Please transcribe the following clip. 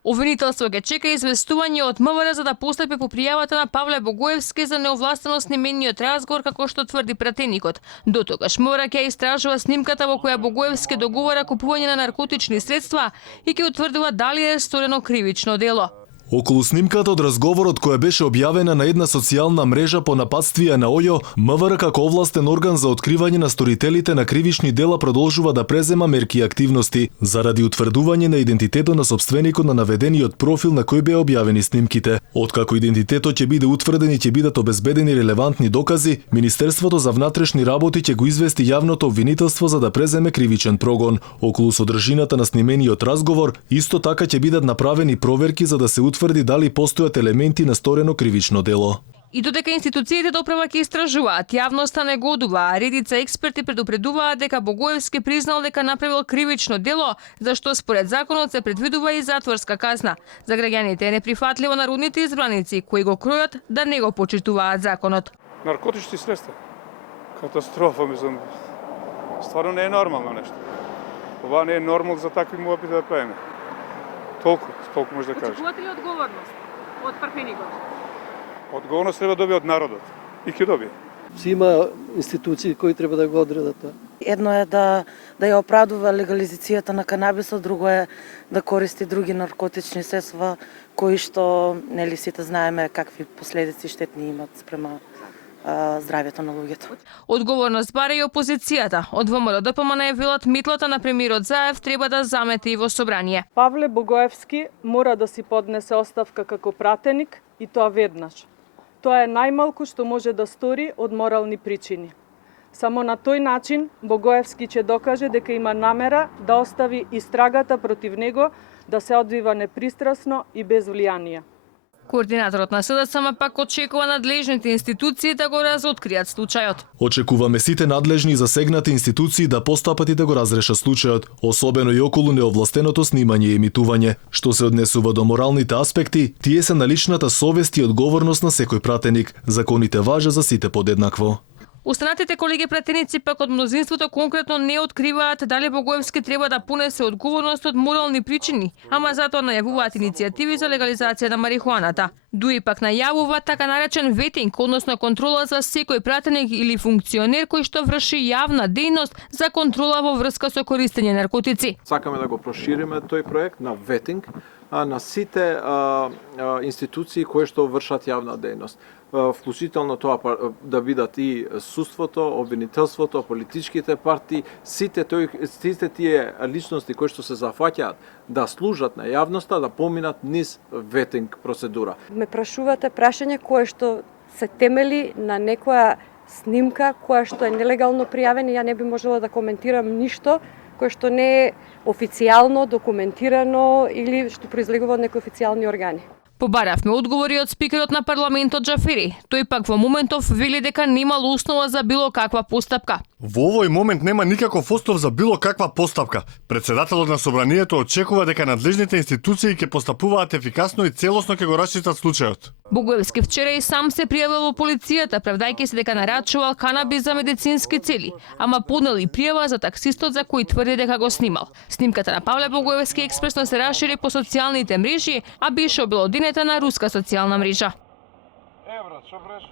Обвинителство ќе чека известување од МВР за да постапи по пријавата на Павле Богоевски за неовластено снимениот разговор, како што тврди пратеникот. Дотогаш МВР ќе истражува снимката во која Богоевски договара купување на наркотични средства и ќе утврдува дали е сторено кривично дело. Околу снимката од разговорот која беше објавена на една социјална мрежа по нападствија на ОЈО, МВР како овластен орган за откривање на сторителите на кривични дела продолжува да презема мерки и активности заради утврдување на идентитетот на сопственикот на наведениот профил на кој беа објавени снимките. Откако идентитетот ќе биде утврден и ќе бидат обезбедени релевантни докази, Министерството за внатрешни работи ќе го извести јавното обвинителство за да преземе кривичен прогон. Околу содржината на снимениот разговор, исто така ќе бидат направени проверки за да се утврди дали постојат елементи на сторено кривично дело. И додека институциите доправа ќе истражуваат, јавноста негодува, а редица експерти предупредуваат дека Богоевски признал дека направил кривично дело, зашто според законот се предвидува и затворска казна. За граѓаните е неприфатливо народните избраници кои го кројат да не го почитуваат законот. Наркотични средства. Катастрофа, мислам. Стварно не е нормално нешто. Ова не е нормално за такви муабити да правиме. Толку може да кажеш. Очекувате ли одговорност од пратеникот? Одговорност треба да добие од народот. И ќе добие. Има институции кои треба да го одредат тоа. Едно е да ја оправдува легализацијата на канабисот, друго е да користи други наркотични средства кои што нели сите знаеме какви последици штетни имат спрема здравјето на луѓето. Одговорност бара и опозицијата. Од ВМРО ДПМН е велат митлата на премиерот Заев треба да замете и во собрание. Павле Богоевски мора да си поднесе оставка како пратеник и тоа веднаш. Тоа е најмалку што може да стори од морални причини. Само на тој начин Богоевски ќе докаже дека има намера да остави истрагата против него да се одвива непристрасно и без влијание. Координаторот на СДСМ пак очекува надлежните институции да го разоткријат случајот. Очекуваме сите надлежни и засегнати институции да постапат и да го разрешат случајот, особено и околу неовластеното снимање и емитување. Што се однесува до моралните аспекти, тие се на личната совест и одговорност на секој пратеник. Законите важат за сите подеднакво. Останатите колеги пратеници пак од мнозинството конкретно не откриваат дали Богоевски треба да понесе одговорност од морални причини, ама затоа најавуваат иницијативи за легализација на марихуаната. Дуи пак најавуваат така наречен ветинг, односно контрола за секој пратеник или функционер кој што врши јавна дејност за контрола во врска со користење наркотици. Сакаме да го прошириме тој проект на ветинг на сите институции кои што вршат јавна дејност. Вклучително тоа да бидат и судството, обвинителството, политичките партии, сите тие личности кои што се зафаќаат да служат на јавноста, да поминат низ ветинг процедура. Ме прашувате прашање кое што се темели на некоја снимка која што е нелегално пријавена, ја не би можела да коментирам ништо кое што не е официјално документирано или што произлегува од некои официјални органи. Побаравме одговори од спикерот на парламентот Џафери. Тој пак во моментов вели дека немало основа за било каква постапка. Во овој момент нема никаков основ за било каква постапка. Председателот на собранието очекува дека надлежните институции ќе постапуваат ефикасно и целосно ќе го расчитат случајот. Богоевски вчера и сам се пријавил во полицијата, правдајќи се дека нарачувал канабис за медицински цели, ама поднел и пријава за таксистот за кој тврди дека го снимал. Снимката на Павле Богоевски експресно се расшири по социјалните мрежи, а беше обелоденета на руска социјална мрежа. Брат, шо бреш?